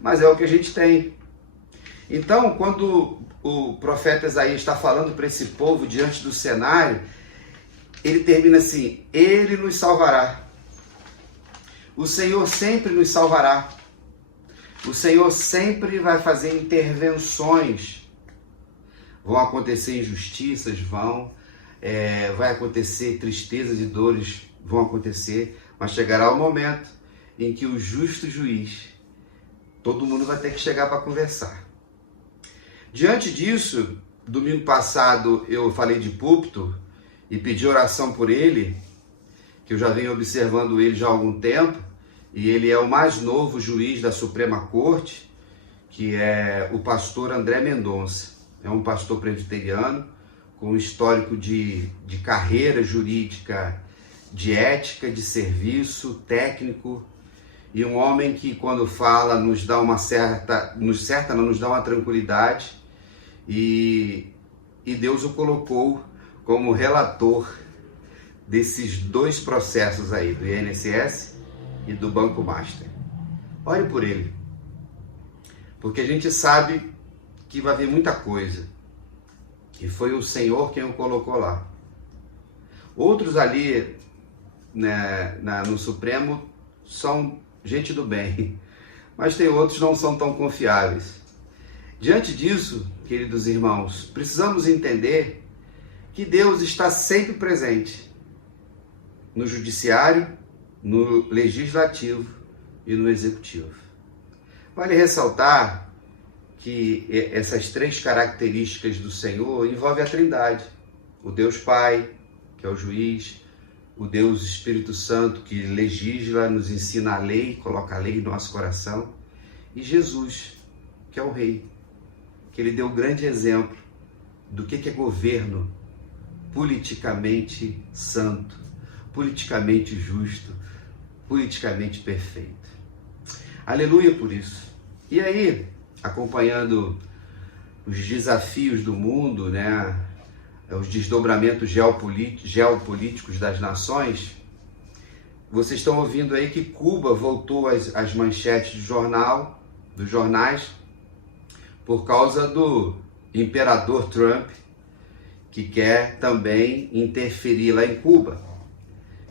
mas é o que a gente tem. Então, quando o profeta Isaías está falando para esse povo diante do cenário, ele termina assim: ele nos salvará. O Senhor sempre nos salvará. O Senhor sempre vai fazer intervenções. Vão acontecer injustiças, vai acontecer tristezas e dores, vão acontecer, mas chegará o momento em que o justo juiz, todo mundo vai ter que chegar para conversar. Diante disso, domingo passado eu falei de púlpito e pedi oração por ele, que eu já venho observando ele já há algum tempo, e ele é o mais novo juiz da Suprema Corte, que é o pastor André Mendonça. É um pastor presbiteriano com um histórico de carreira jurídica, de ética, de serviço, técnico, e um homem que quando fala nos dá uma nos dá uma tranquilidade, e Deus o colocou como relator desses dois processos aí, do INSS e do Banco Master. Ore por ele, porque a gente sabe que vai vir muita coisa, e foi o Senhor quem o colocou lá. Outros ali, né, no Supremo são gente do bem, mas tem outros que não são tão confiáveis. Diante disso, queridos irmãos, precisamos entender que Deus está sempre presente no judiciário, no legislativo e no executivo. Vale ressaltar que essas três características do Senhor envolvem a Trindade: o Deus Pai, que é o juiz, o Deus Espírito Santo, que legisla, nos ensina a lei, coloca a lei em nosso coração, e Jesus, que é o Rei, que ele deu um grande exemplo do que é governo politicamente santo, politicamente justo, politicamente perfeito. Aleluia por isso. E aí, acompanhando os desafios do mundo, né, os desdobramentos geopolíticos das nações, vocês estão ouvindo aí que Cuba voltou às manchetes dos jornais, por causa do imperador Trump, que quer também interferir lá em Cuba.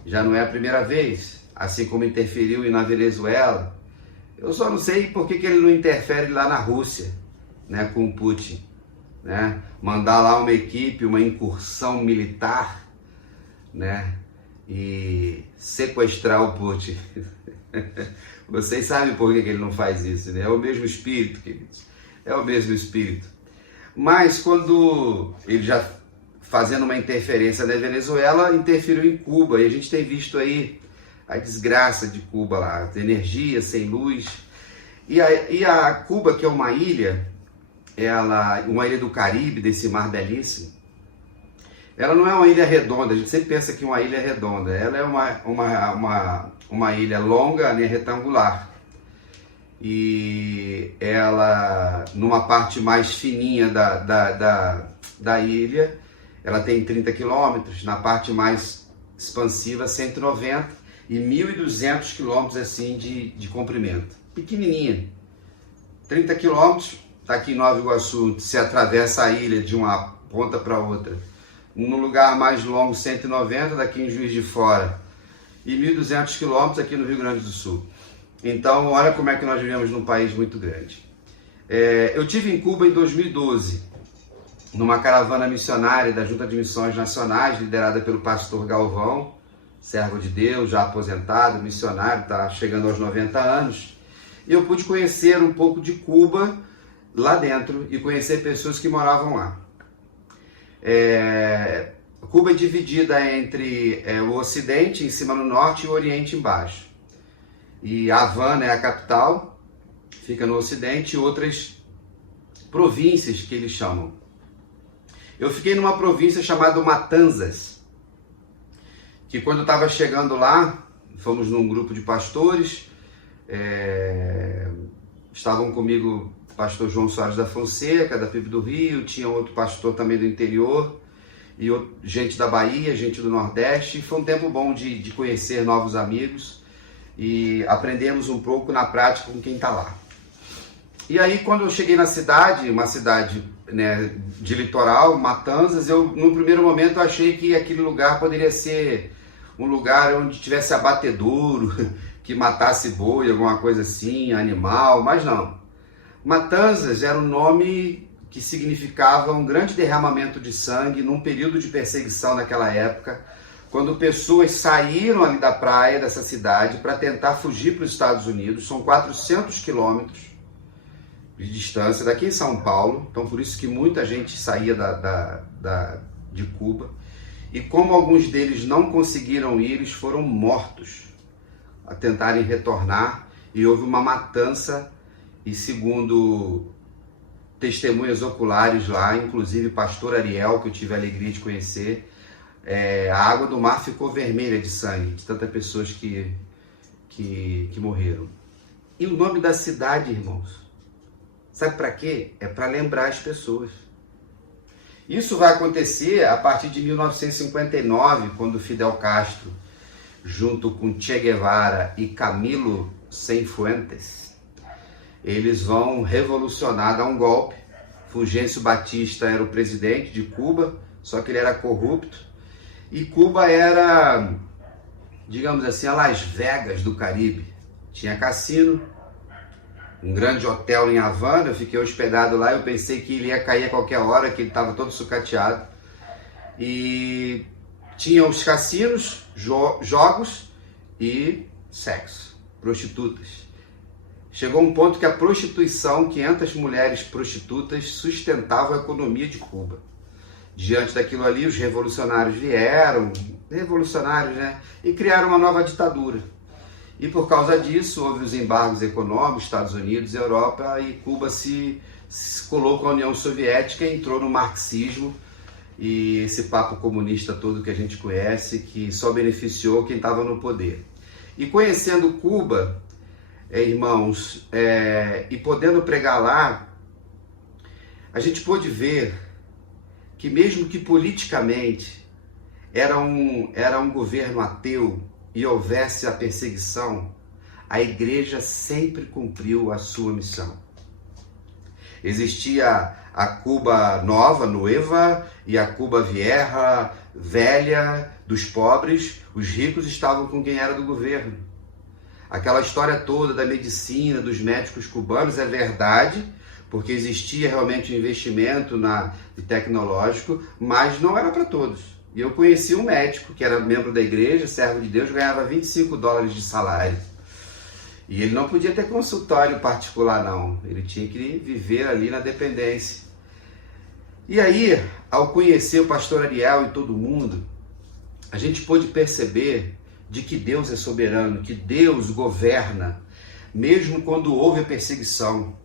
Já não é a primeira vez, assim como interferiu na Venezuela. Eu só não sei por que ele não interfere lá na Rússia, né, com o Putin, né? Mandar lá uma equipe, uma incursão militar, né, e sequestrar o Putin. Vocês sabem por que ele não faz isso, né? É o mesmo espírito, queridos. É o mesmo espírito. Mas quando ele já fazendo uma interferência na Venezuela, interferiu em Cuba. E a gente tem visto aí a desgraça de Cuba lá, energia sem luz. E a Cuba, que é uma ilha, uma ilha do Caribe, desse mar belíssimo, ela não é uma ilha redonda. A gente sempre pensa que uma ilha é redonda. Ela é uma ilha longa, né, retangular. E ela, numa parte mais fininha da ilha, ela tem 30 quilômetros, na parte mais expansiva 190 e 1.200 quilômetros assim de comprimento. Pequenininha, 30 quilômetros, está aqui em Nova Iguaçu, se atravessa a ilha de uma ponta para outra. No lugar mais longo, 190, daqui em Juiz de Fora, e 1.200 quilômetros aqui no Rio Grande do Sul. Então, olha como é que nós vivemos num país muito grande. Eu tive em Cuba em 2012, numa caravana missionária da Junta de Missões Nacionais, liderada pelo pastor Galvão, servo de Deus, já aposentado, missionário, está chegando aos 90 anos. E eu pude conhecer um pouco de Cuba lá dentro e conhecer pessoas que moravam lá. Cuba é dividida entre o Ocidente, em cima no Norte, e o Oriente embaixo. E Havana é a capital, fica no Ocidente, e outras províncias que eles chamam. Eu fiquei numa província chamada Matanzas, que quando eu estava chegando lá, fomos num grupo de pastores, estavam comigo o pastor João Soares da Fonseca, da PIB do Rio, tinha outro pastor também do interior, e gente da Bahia, gente do Nordeste. E foi um tempo bom de conhecer novos amigos e aprendemos um pouco na prática com quem está lá. E aí, quando eu cheguei na cidade, uma cidade, né, de litoral, Matanzas, eu no primeiro momento achei que aquele lugar poderia ser um lugar onde tivesse abatedouro, que matasse boi, alguma coisa assim, animal, mas não. Matanzas era um nome que significava um grande derramamento de sangue num período de perseguição naquela época, quando pessoas saíram ali da praia dessa cidade para tentar fugir para os Estados Unidos. São 400 quilômetros de distância daqui em São Paulo, então por isso que muita gente saía de Cuba. E como alguns deles não conseguiram ir, eles foram mortos a tentarem retornar, e houve uma matança, e segundo testemunhas oculares lá, inclusive pastor Ariel, que eu tive a alegria de conhecer, a água do mar ficou vermelha de sangue, de tantas pessoas que morreram. E o nome da cidade, irmãos, sabe para quê? É para lembrar as pessoas. Isso vai acontecer a partir de 1959, quando Fidel Castro, junto com Che Guevara e Camilo Cienfuentes, eles vão revolucionar, dar um golpe. Fulgêncio Batista era o presidente de Cuba, só que ele era corrupto. E Cuba era, digamos assim, a Las Vegas do Caribe. Tinha cassino, um grande hotel em Havana. Eu fiquei hospedado lá, eu pensei que ele ia cair a qualquer hora, que ele estava todo sucateado. E tinha os cassinos, jogos e sexo, prostitutas. Chegou um ponto que a prostituição, 500 mulheres prostitutas, sustentavam a economia de Cuba. Diante daquilo ali, os revolucionários vieram, né, e criaram uma nova ditadura. E por causa disso, houve os embargos econômicos, Estados Unidos, Europa, e Cuba se colou com a União Soviética e entrou no marxismo, e esse papo comunista todo que a gente conhece, que só beneficiou quem estava no poder. E conhecendo Cuba, irmãos, e podendo pregar lá, a gente pôde ver que mesmo que politicamente era um governo ateu e houvesse a perseguição, a igreja sempre cumpriu a sua missão. Existia a Cuba nova, Nueva, e a Cuba vieja, velha, dos pobres. Os ricos estavam com quem era do governo. Aquela história toda da medicina, dos médicos cubanos é verdade, porque existia realmente um investimento tecnológico, mas não era para todos. E eu conheci um médico que era membro da igreja, servo de Deus, ganhava $25 de salário. E ele não podia ter consultório particular, não. Ele tinha que viver ali na dependência. E aí, ao conhecer o pastor Ariel e todo mundo, a gente pôde perceber de que Deus é soberano, que Deus governa, mesmo quando houve a perseguição.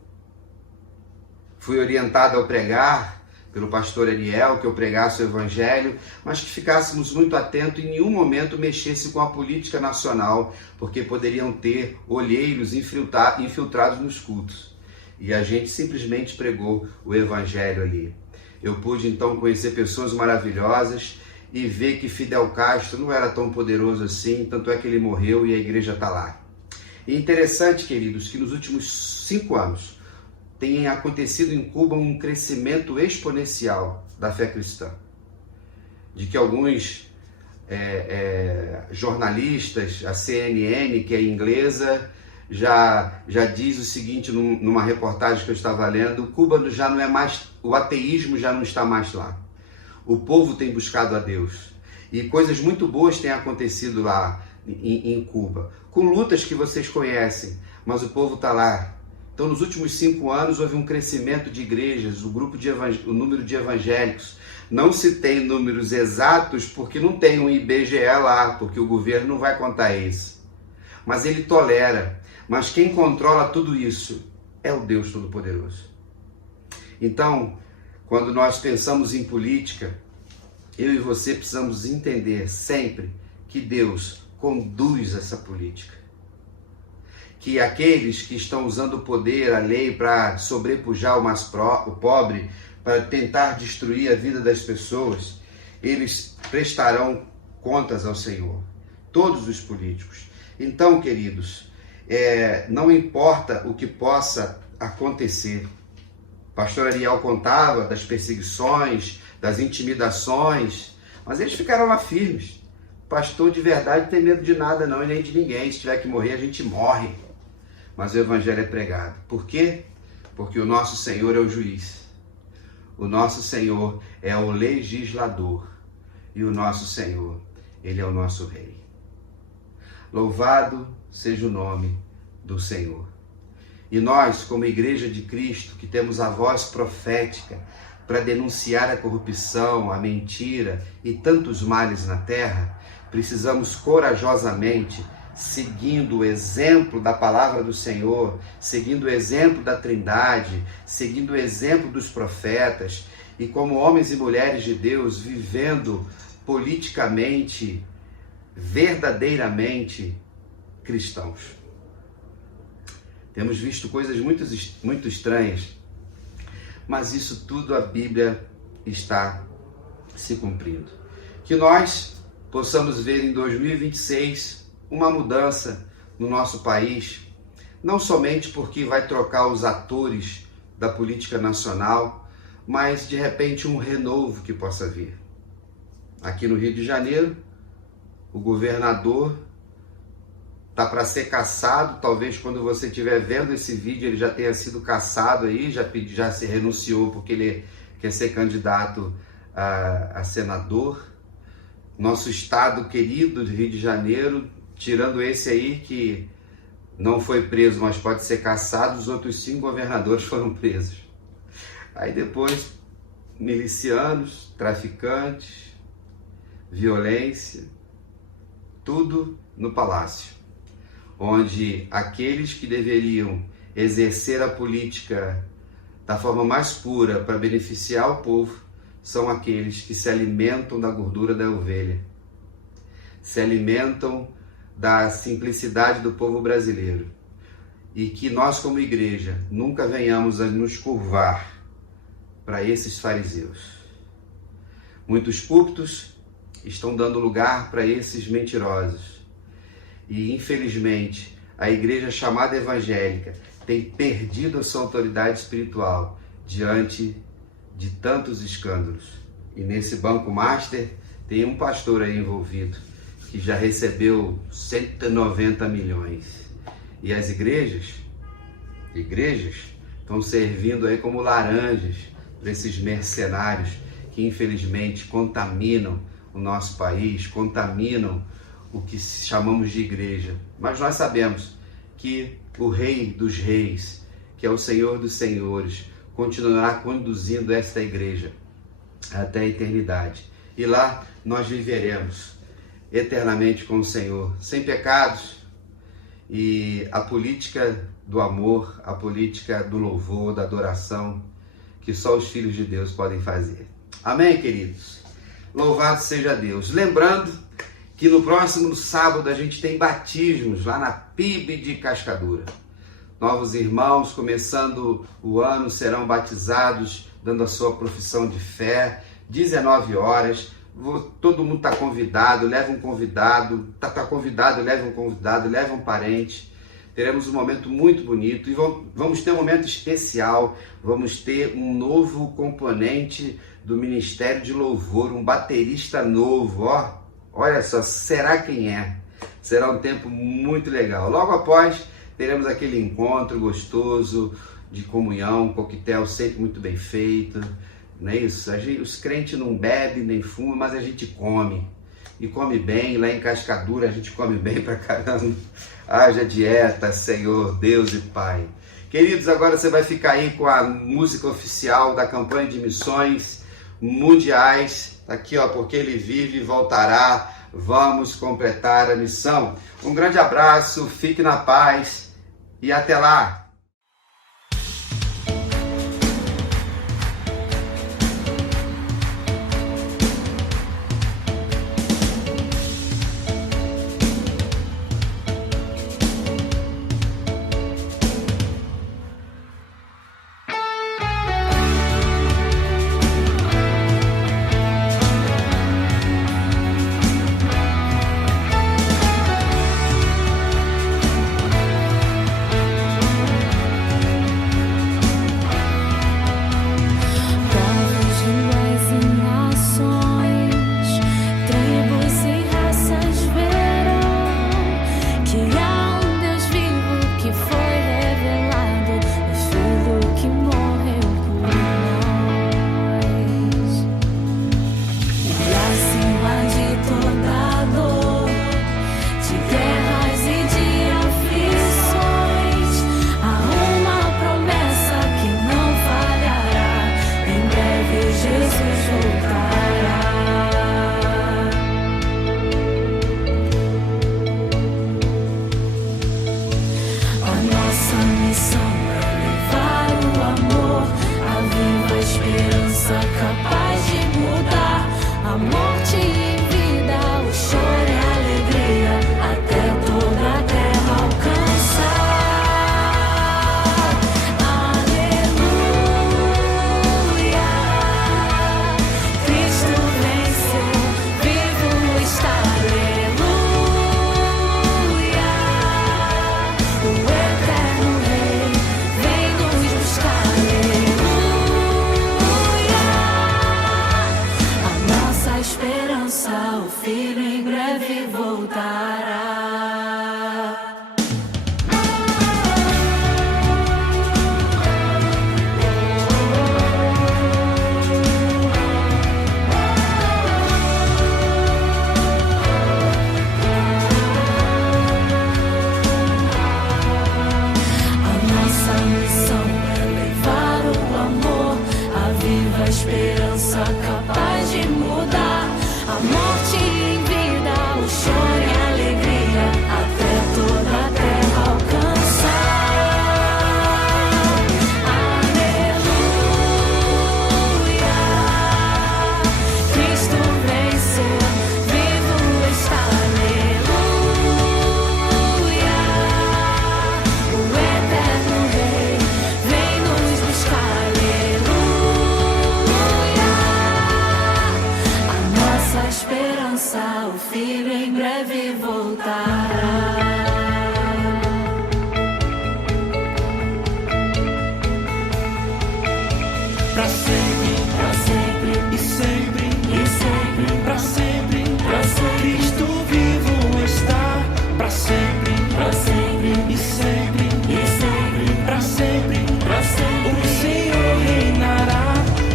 Fui orientado ao pregar pelo pastor Ariel, que eu pregasse o evangelho, mas que ficássemos muito atentos e em nenhum momento mexesse com a política nacional, porque poderiam ter olheiros infiltrados nos cultos. E a gente simplesmente pregou o evangelho ali. Eu pude então conhecer pessoas maravilhosas e ver que Fidel Castro não era tão poderoso assim, tanto é que ele morreu e a igreja está lá. E interessante, queridos, que nos últimos 5 anos tem acontecido em Cuba um crescimento exponencial da fé cristã. De que alguns jornalistas, a CNN, que é inglesa, já diz o seguinte numa reportagem que eu estava lendo: Cuba já não é mais, o ateísmo já não está mais lá. O povo tem buscado a Deus. E coisas muito boas têm acontecido lá em Cuba, com lutas que vocês conhecem, mas o povo está lá. Então, nos últimos 5 anos, houve um crescimento de igrejas, o número de evangélicos. Não se tem números exatos, porque não tem um IBGE lá, porque o governo não vai contar isso. Mas ele tolera. Mas quem controla tudo isso é o Deus Todo-Poderoso. Então, quando nós pensamos em política, eu e você precisamos entender sempre que Deus conduz essa política. Que aqueles que estão usando o poder, a lei, para sobrepujar o pobre, para tentar destruir a vida das pessoas, eles prestarão contas ao Senhor. Todos os políticos. Então, queridos, não importa o que possa acontecer. O pastor Ariel contava das perseguições, das intimidações, mas eles ficaram lá firmes. Pastor de verdade não tem medo de nada não, e nem de ninguém. Se tiver que morrer, a gente morre. Mas o evangelho é pregado. Por quê? Porque o nosso Senhor é o juiz. O nosso Senhor é o legislador. E o nosso Senhor, Ele é o nosso Rei. Louvado seja o nome do Senhor. E nós, como Igreja de Cristo, que temos a voz profética para denunciar a corrupção, a mentira e tantos males na terra, precisamos corajosamente, seguindo o exemplo da palavra do Senhor, seguindo o exemplo da Trindade, seguindo o exemplo dos profetas, e como homens e mulheres de Deus, vivendo politicamente, verdadeiramente cristãos. Temos visto coisas muito estranhas, mas isso tudo a Bíblia está se cumprindo. Que nós possamos ver em 2026 uma mudança no nosso país, não somente porque vai trocar os atores da política nacional, mas de repente um renovo que possa vir. Aqui no Rio de Janeiro, o governador está para ser cassado. Talvez quando você estiver vendo esse vídeo ele já tenha sido cassado aí, já se renunciou porque ele quer ser candidato a senador. Nosso estado querido do Rio de Janeiro, tirando esse aí que não foi preso, mas pode ser cassado, os outros 5 governadores foram presos. Aí depois, milicianos, traficantes, violência, tudo no palácio, onde aqueles que deveriam exercer a política da forma mais pura para beneficiar o povo são aqueles que se alimentam da gordura da ovelha, se alimentam da simplicidade do povo brasileiro, e que nós como igreja nunca venhamos a nos curvar para esses fariseus. Muitos púlpitos estão dando lugar para esses mentirosos, e infelizmente a igreja chamada evangélica tem perdido a sua autoridade espiritual diante de tantos escândalos. E nesse banco master tem um pastor aí envolvido que já recebeu 190 milhões. E as igrejas estão servindo aí como laranjas para esses mercenários que infelizmente contaminam o nosso país, contaminam o que chamamos de igreja. Mas nós sabemos que o Rei dos Reis, que é o Senhor dos Senhores, continuará conduzindo esta igreja até a eternidade. E lá nós viveremos eternamente com o Senhor, sem pecados, e a política do amor, a política do louvor, da adoração, que só os filhos de Deus podem fazer. Amém, queridos? Louvado seja Deus. Lembrando que no próximo sábado a gente tem batismos lá na PIB de Cascadura. Novos irmãos, começando o ano, serão batizados, dando a sua profissão de fé, 19 horas. Todo mundo está convidado, leva um convidado, está convidado, leva um parente. Teremos um momento muito bonito e vamos ter um momento especial. Vamos ter um novo componente do Ministério de Louvor, um baterista novo, ó. Olha só, será quem é? Será um tempo muito legal. Logo após, teremos aquele encontro gostoso de comunhão, coquetel sempre muito bem feito. Não é isso? Os crentes não bebem nem fumam, mas a gente come. E come bem. Lá em Cascadura a gente come bem pra caramba. Haja dieta, Senhor, Deus e Pai. Queridos, agora você vai ficar aí com a música oficial da campanha de missões mundiais. Aqui, ó, porque Ele vive e voltará. Vamos completar a missão. Um grande abraço, fique na paz e até lá. esperança capaz de mudar a morte em vida, o choro e a alegria, até toda a terra alcançar. Aleluia, Cristo venceu, vivo está. Aleluia, o eterno Rei vem nos buscar. Aleluia, a nossa esperança, o Filho em breve voltará. Pra sempre, Pra sempre, e sempre, e sempre, pra sempre, pra sempre, Cristo vivo está. Pra sempre, pra sempre, e sempre, e sempre, pra sempre, pra sempre, o Senhor reinará.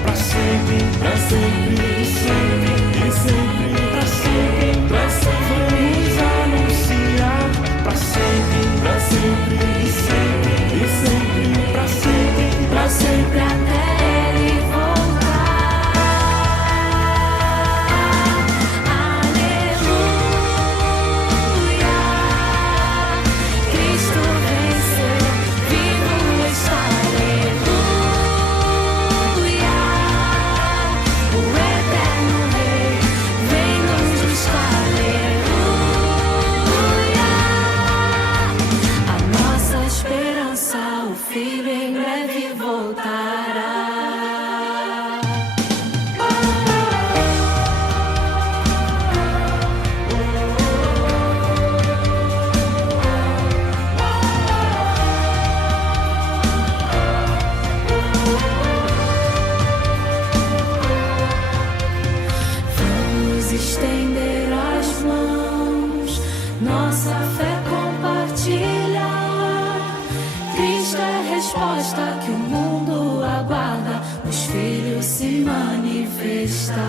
Pra sempre, pra sempre, e sempre, pra sempre, pra sempre, vamos anunciar. Pra sempre, pra sempre, e sempre, pra sempre, pra sempre até Ele voltar. Aleluia, Cristo venceu, vivo está. Aleluia, o eterno Rei vem nos buscar. Aleluia, a nossa esperança, o Filho em breve voltará. Vamos estender as mãos, nossa fé compartilhar. Cristo é a resposta que o mundo aguarda, os filhos se manifestar.